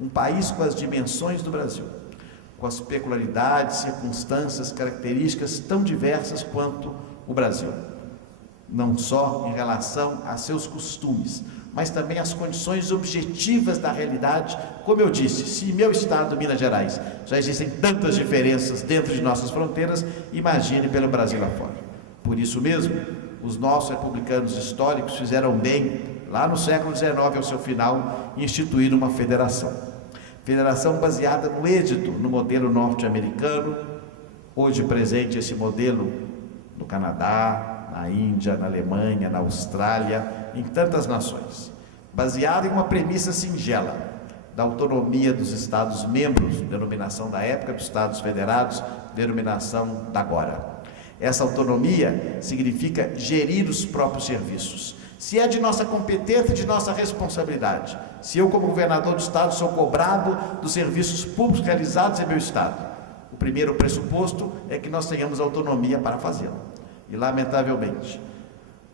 Um país com as dimensões do Brasil, com as peculiaridades, circunstâncias, características tão diversas quanto o Brasil. Não só em relação a seus costumes, mas também as condições objetivas da realidade. Como eu disse, se em meu estado, Minas Gerais, já existem tantas diferenças dentro de nossas fronteiras, imagine pelo Brasil afora. Por isso mesmo, os nossos republicanos históricos fizeram bem, lá no século XIX, ao seu final, em instituir uma federação. Federação baseada no êxito, no modelo norte-americano, hoje presente esse modelo no Canadá, na Índia, na Alemanha, na Austrália, em tantas nações, baseada em uma premissa singela, da autonomia dos Estados-membros, denominação da época dos Estados Federados, denominação da agora. Essa autonomia significa gerir os próprios serviços. Se é de nossa competência, de nossa responsabilidade. Se eu, como governador do estado, sou cobrado dos serviços públicos realizados em meu estado, o primeiro pressuposto é que nós tenhamos autonomia para fazê-lo. E, lamentavelmente,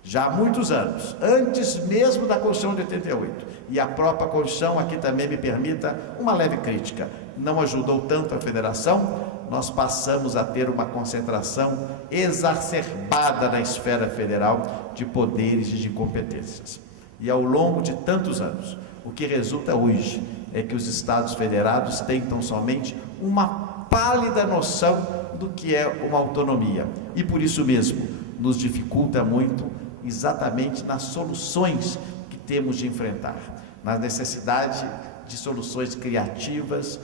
já há muitos anos, antes mesmo da Constituição de 88, e a própria Constituição, aqui também me permita uma leve crítica, não ajudou tanto a federação, nós passamos a ter uma concentração exacerbada na esfera federal de poderes e de competências. E ao longo de tantos anos, o que resulta hoje é que os Estados federados têm tão somente uma pálida noção do que é uma autonomia. E por isso mesmo, nos dificulta muito exatamente nas soluções que temos de enfrentar, na necessidade de soluções criativas,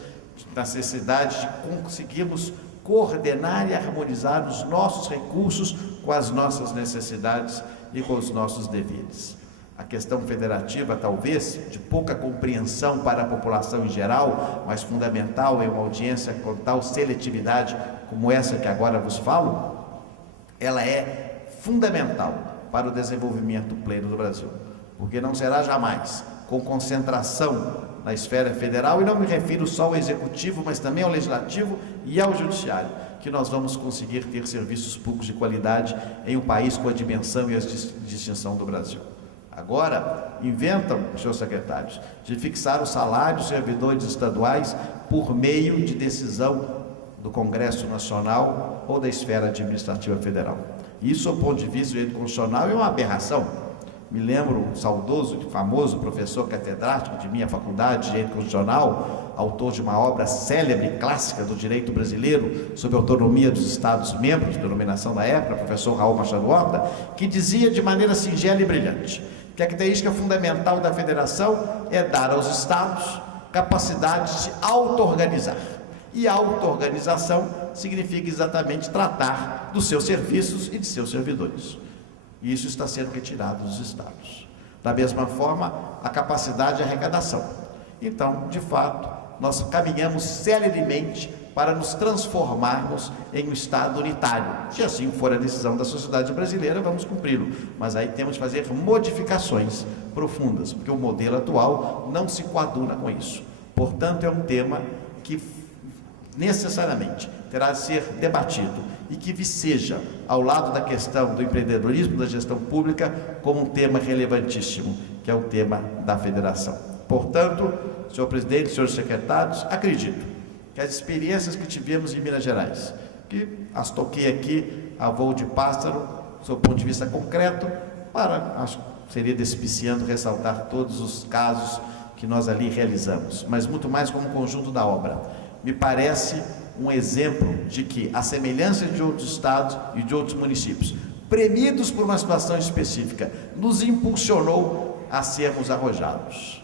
na necessidade de conseguirmos coordenar e harmonizar os nossos recursos com as nossas necessidades e com os nossos deveres. A questão federativa, talvez, de pouca compreensão para a população em geral, mas fundamental em uma audiência com tal seletividade como essa que agora vos falo, ela é fundamental para o desenvolvimento pleno do Brasil, porque não será jamais com concentração na esfera federal, e não me refiro só ao executivo, mas também ao legislativo e ao judiciário, que nós vamos conseguir ter serviços públicos de qualidade em um país com a dimensão e a distinção do Brasil. Agora, inventam, senhores secretários, de fixar o salário dos servidores estaduais por meio de decisão do Congresso Nacional ou da esfera administrativa federal. Isso, do ponto de vista do direito constitucional, é uma aberração. Me lembro o saudoso e famoso professor catedrático de minha faculdade de Direito Constitucional, autor de uma obra célebre, clássica do direito brasileiro, sobre a autonomia dos Estados-membros, denominação da época, professor Raul Machado Horta, que dizia de maneira singela e brilhante que a característica fundamental da federação é dar aos Estados capacidade de auto-organizar. E a auto-organização significa exatamente tratar dos seus serviços e de seus servidores. E isso está sendo retirado dos estados. Da mesma forma, a capacidade de arrecadação. Então, de fato, nós caminhamos celeremente para nos transformarmos em um estado unitário. Se assim for a decisão da sociedade brasileira, vamos cumpri-lo. Mas aí temos que fazer modificações profundas, porque o modelo atual não se coaduna com isso. Portanto, é um tema que necessariamente terá de ser debatido e que viceja ao lado da questão do empreendedorismo, da gestão pública, como um tema relevantíssimo, que é o tema da federação. Portanto, senhor presidente, senhores secretários, acredito que as experiências que tivemos em Minas Gerais, que as toquei aqui a voo de pássaro, do seu ponto de vista concreto, acho que seria despiciando ressaltar todos os casos que nós ali realizamos, mas muito mais como conjunto da obra. Me parece um exemplo de que, a semelhança de outros estados e de outros municípios, premidos por uma situação específica, nos impulsionou a sermos arrojados.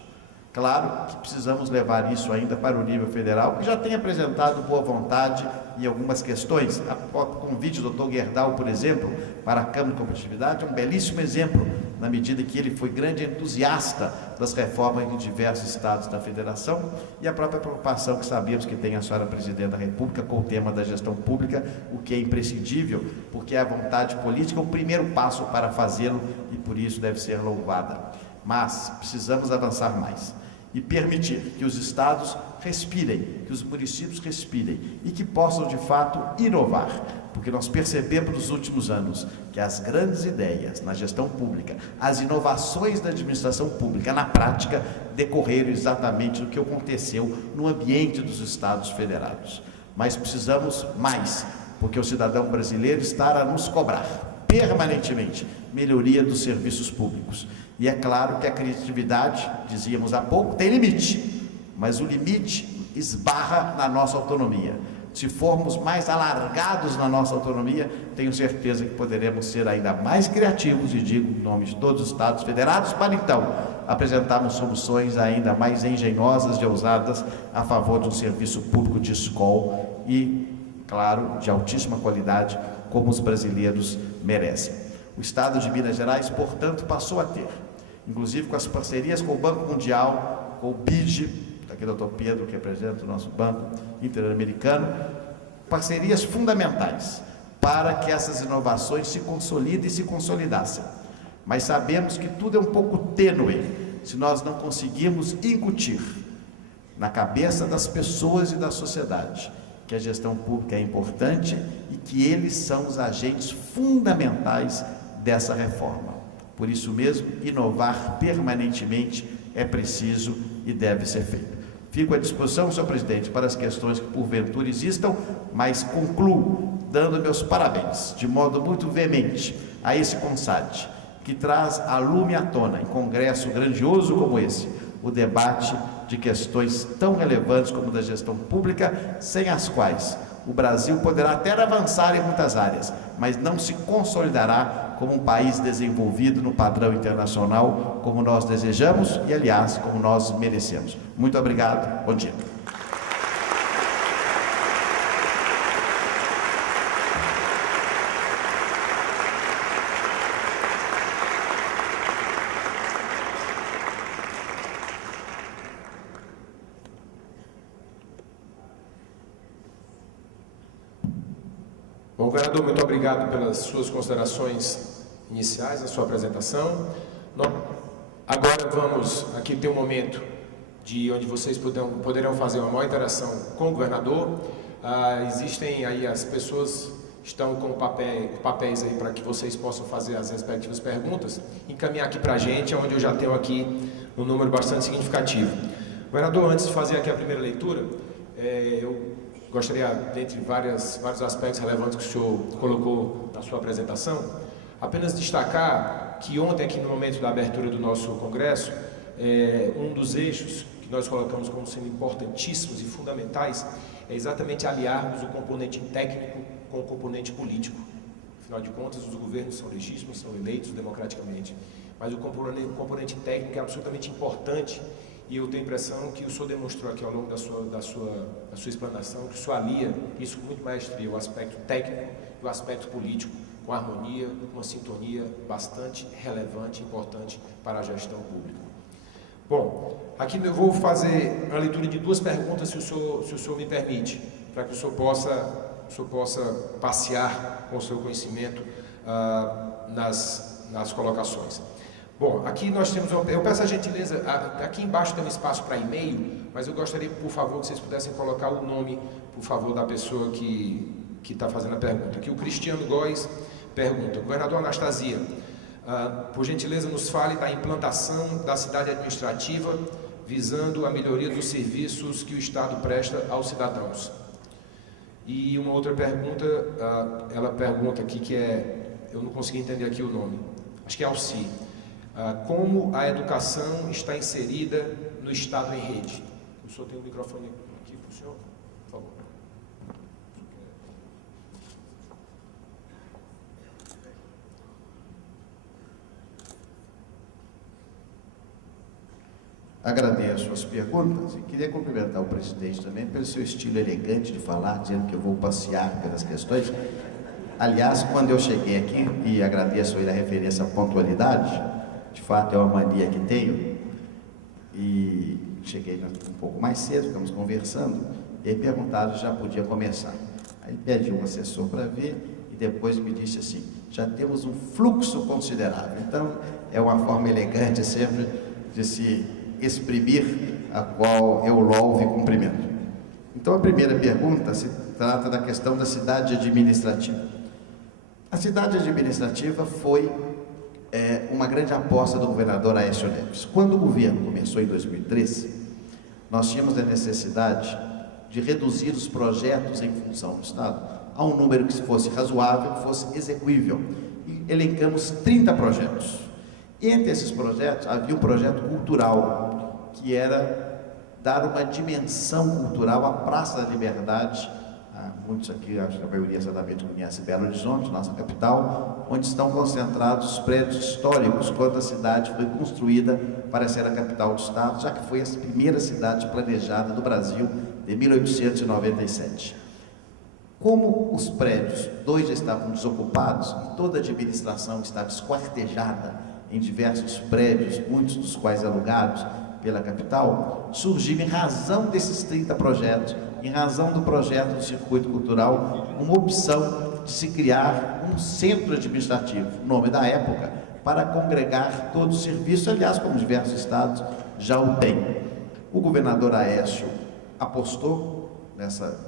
Claro que precisamos levar isso ainda para o nível federal, que já tem apresentado boa vontade em algumas questões. O convite do Dr. Gerdau, por exemplo, para a Câmara de Competitividade, é um belíssimo exemplo, na medida que ele foi grande entusiasta das reformas em diversos estados da federação, e a própria preocupação que sabemos que tem a senhora Presidente da República com o tema da gestão pública, o que é imprescindível, porque a vontade política é o primeiro passo para fazê-lo e por isso deve ser louvada. Mas precisamos avançar mais e permitir que os estados respirem, que os municípios respirem e que possam de fato inovar, porque nós percebemos nos últimos anos que as grandes ideias na gestão pública, as inovações da administração pública, na prática, decorreram exatamente do que aconteceu no ambiente dos Estados Federados. Mas precisamos mais, porque o cidadão brasileiro está a nos cobrar permanentemente melhoria dos serviços públicos. E é claro que a criatividade, dizíamos há pouco, tem limite, mas o limite esbarra na nossa autonomia. Se formos mais alargados na nossa autonomia, tenho certeza que poderemos ser ainda mais criativos, e digo em nome de todos os Estados Federados, para então apresentarmos soluções ainda mais engenhosas e ousadas a favor de um serviço público de escola e, claro, de altíssima qualidade, como os brasileiros merecem. O Estado de Minas Gerais, portanto, passou a ter, inclusive com as parcerias com o Banco Mundial, com o BID, aqui o Dr. Pedro, que representa o nosso Banco Interamericano, parcerias fundamentais para que essas inovações se consolidem e se consolidassem. Mas sabemos que tudo é um pouco tênue se nós não conseguirmos incutir na cabeça das pessoas e da sociedade que a gestão pública é importante e que eles são os agentes fundamentais dessa reforma. Por isso mesmo, inovar permanentemente é preciso e deve ser feito. Fico à disposição, senhor presidente, para as questões que porventura existam, mas concluo dando meus parabéns, de modo muito veemente, a esse CONSAD, que traz a lume à tona, em congresso grandioso como esse, o debate de questões tão relevantes como da gestão pública, sem as quais o Brasil poderá até avançar em muitas áreas, mas não se consolidará como um país desenvolvido no padrão internacional, como nós desejamos e, aliás, como nós merecemos. Muito obrigado. Bom dia. Bom, governador, muito obrigado pelas suas considerações iniciais, a sua apresentação. Agora vamos aqui ter um momento de onde vocês poderão fazer uma maior interação com o governador. Existem aí, as pessoas estão com papéis aí para que vocês possam fazer as respectivas perguntas, encaminhar aqui para a gente, onde eu já tenho aqui um número bastante significativo. Governador, antes de fazer aqui a primeira leitura, eu gostaria, dentre vários aspectos relevantes que o senhor colocou na sua apresentação, apenas destacar que ontem, aqui no momento da abertura do nosso congresso, um dos eixos que nós colocamos como sendo importantíssimos e fundamentais é exatamente aliarmos o componente técnico com o componente político. Afinal de contas, os governos são legítimos, são eleitos democraticamente, mas o componente técnico é absolutamente importante. E eu tenho a impressão que o senhor demonstrou aqui ao longo da sua explanação que o senhor alia isso com muito maestria, o aspecto técnico e o aspecto político, com harmonia, com uma sintonia bastante relevante e importante para a gestão pública. Bom, aqui eu vou fazer a leitura de duas perguntas, se o senhor me permite, para que o senhor possa passear com o seu conhecimento nas colocações. Bom, aqui nós temos, eu peço a gentileza, aqui embaixo tem um espaço para e-mail, mas eu gostaria, por favor, que vocês pudessem colocar o nome, por favor, da pessoa que está fazendo a pergunta. Aqui o Cristiano Góes pergunta: governador Anastasia, por gentileza nos fale da implantação da cidade administrativa visando a melhoria dos serviços que o Estado presta aos cidadãos. E uma outra pergunta, ela pergunta aqui que eu não consegui entender aqui o nome, acho que é Alci. Como a educação está inserida no Estado em rede? O senhor tem o microfone aqui para o senhor, por favor. Agradeço as perguntas e queria cumprimentar o presidente também pelo seu estilo elegante de falar, dizendo que eu vou passear pelas questões. Aliás, quando eu cheguei aqui, e agradeço aí a referência à pontualidade, de fato é uma mania que tenho, e cheguei um pouco mais cedo, ficamos conversando, e aí perguntaram se já podia começar. Aí pedi um assessor para ver, e depois me disse assim: já temos um fluxo considerável. Então, é uma forma elegante sempre de se exprimir, a qual eu louvo e cumprimento. Então, a primeira pergunta se trata da questão da cidade administrativa. A cidade administrativa foi uma grande aposta do governador Aécio Neves. Quando o governo começou em 2013, nós tínhamos a necessidade de reduzir os projetos em função do Estado a um número que fosse razoável, que fosse execuível. E elencamos 30 projetos. Entre esses projetos, havia um projeto cultural, que era dar uma dimensão cultural à Praça da Liberdade. Muitos aqui, acho que a maioria certamente conhece Belo Horizonte, nossa capital, onde estão concentrados os prédios históricos, quando a cidade foi construída para ser a capital do Estado, já que foi a primeira cidade planejada do Brasil de 1897. Como os prédios, 2 já estavam desocupados e toda a administração estava esquartejada em diversos prédios, muitos dos quais alugados pela capital, surgiu em razão desses 30 projetos, em razão do projeto do Circuito Cultural, uma opção de se criar um centro administrativo, nome da época, para congregar todos os serviços, aliás, como diversos estados já o têm. O governador Aécio apostou nessa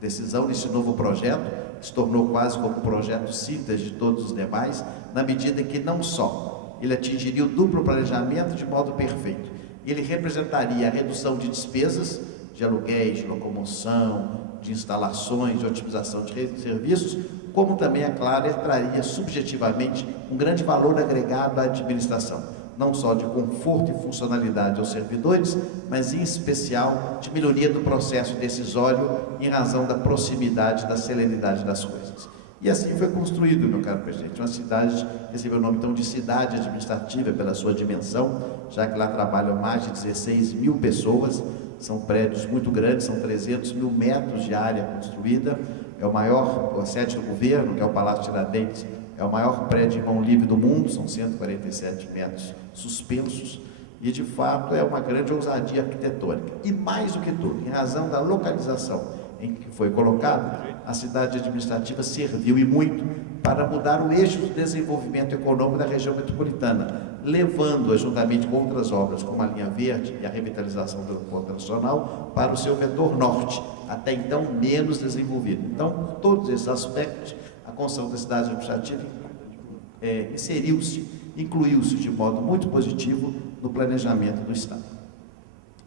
decisão, nesse novo projeto, que se tornou quase como um projeto síntese de todos os demais, na medida em que não só ele atingiria o duplo planejamento de modo perfeito, ele representaria a redução de despesas, de aluguéis, de locomoção, de instalações, de otimização de serviços, como também, é claro, ele traria subjetivamente um grande valor agregado à administração, não só de conforto e funcionalidade aos servidores, mas em especial de melhoria do processo decisório em razão da proximidade, da celeridade das coisas. E assim foi construído, meu caro presidente, uma cidade que recebeu o nome então de cidade administrativa pela sua dimensão, já que lá trabalham mais de 16 mil pessoas, são prédios muito grandes, são 300 mil metros de área construída, é o maior, a sede do governo, que é o Palácio Tiradentes, é o maior prédio em mão livre do mundo, são 147 metros suspensos, e de fato é uma grande ousadia arquitetônica. E mais do que tudo, em razão da localização em que foi colocado, a cidade administrativa serviu e muito para mudar o eixo do desenvolvimento econômico da região metropolitana, levando, juntamente com outras obras, como a linha verde e a revitalização do aeroporto nacional, para o seu vetor norte, até então menos desenvolvido. Então, por todos esses aspectos, a construção da cidade administrativa incluiu-se de modo muito positivo no planejamento do Estado.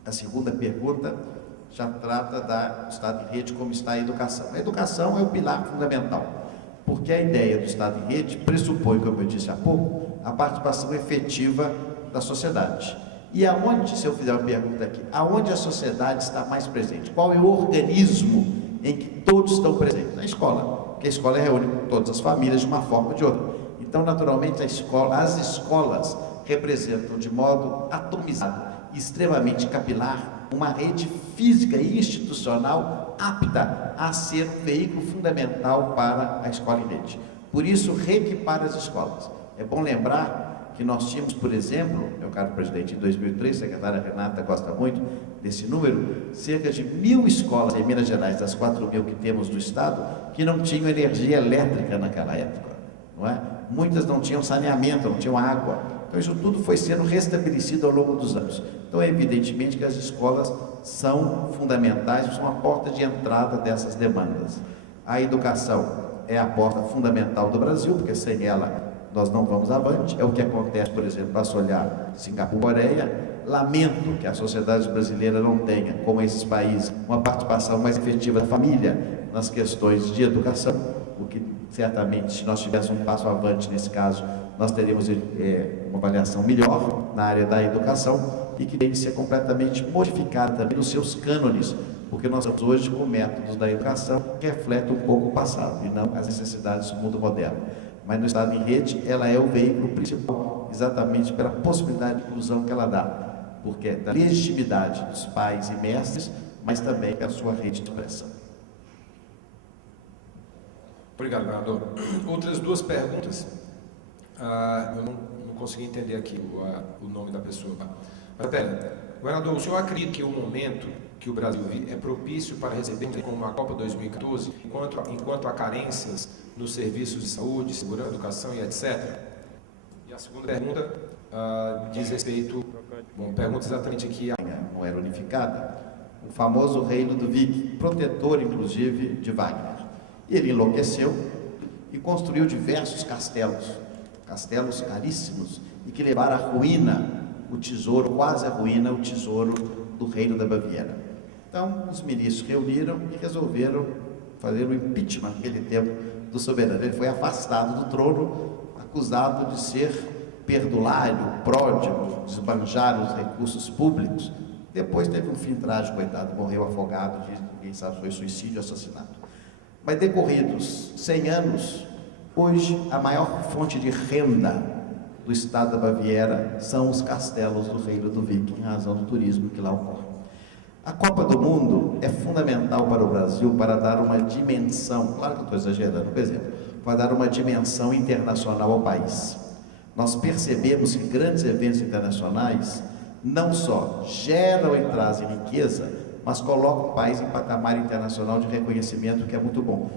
A segunda pergunta já trata do Estado em rede, como está a educação. A educação é o pilar fundamental, porque a ideia do Estado em rede pressupõe, como eu disse há pouco, a participação efetiva da sociedade. E aonde, se eu fizer uma pergunta aqui, aonde a sociedade está mais presente? Qual é o organismo em que todos estão presentes? Na escola, porque a escola reúne todas as famílias de uma forma ou de outra. Então, naturalmente, as escolas representam de modo atomizado e extremamente capilar uma rede física e institucional apta a ser um veículo fundamental para a escola em rede. Por isso, reequipar as escolas. É bom lembrar que nós tínhamos, por exemplo, meu caro presidente, em 2003, a secretária Renata gosta muito desse número, cerca de 1.000 escolas em Minas Gerais, das 4.000 que temos do Estado, que não tinham energia elétrica naquela época, não é? Muitas não tinham saneamento, não tinham água. Então, isso tudo foi sendo restabelecido ao longo dos anos. Então, é evidentemente que as escolas são fundamentais, são a porta de entrada dessas demandas. A educação é a porta fundamental do Brasil, porque sem ela nós não vamos avante. É o que acontece, por exemplo, para olhar Singapura, Coreia. Lamento que a sociedade brasileira não tenha, como esses países, uma participação mais efetiva da família nas questões de educação, o que certamente, se nós tivéssemos um passo avante nesse caso, nós teríamos uma avaliação melhor na área da educação e que tem que ser completamente modificada também nos seus cânones, porque nós estamos hoje com métodos da educação que refletem um pouco o passado e não as necessidades do mundo moderno. Mas no Estado em rede, ela é o veículo principal, exatamente pela possibilidade de inclusão que ela dá, porque é da legitimidade dos pais e mestres, mas também é a sua rede de expressão. Obrigado, governador. Outras duas perguntas. Eu não consegui entender aqui o nome da pessoa. Mas, governador, o senhor acredita que o momento que o Brasil vive é propício para receber como a Copa 2014, enquanto há carências nos serviços de saúde, segurança, educação e etc? E a segunda pergunta diz respeito... Bom, pergunta exatamente aqui... Não era unificada. o famoso rei Ludwig, protetor inclusive de Wagner. E ele enlouqueceu e construiu diversos castelos, castelos caríssimos, e que levaram à ruína o tesouro, quase à ruína, o tesouro do reino da Baviera. Então, os ministros reuniram e resolveram fazer o impeachment naquele tempo do soberano. Ele foi afastado do trono, acusado de ser perdulário, pródigo, desbanjar os recursos públicos. Depois teve um fim trágico, coitado, morreu afogado, ninguém sabe se foi suicídio ou assassinato. Mas decorridos 100 anos, hoje a maior fonte de renda do estado da Baviera são os castelos do rei Ludwig, em razão do turismo que lá ocorre. A Copa do Mundo é fundamental para o Brasil para dar uma dimensão, claro que eu estou exagerando, por exemplo, para dar uma dimensão internacional ao país. Nós percebemos que grandes eventos internacionais não só geram e trazem riqueza, mas colocam o país em patamar internacional de reconhecimento, que é muito bom.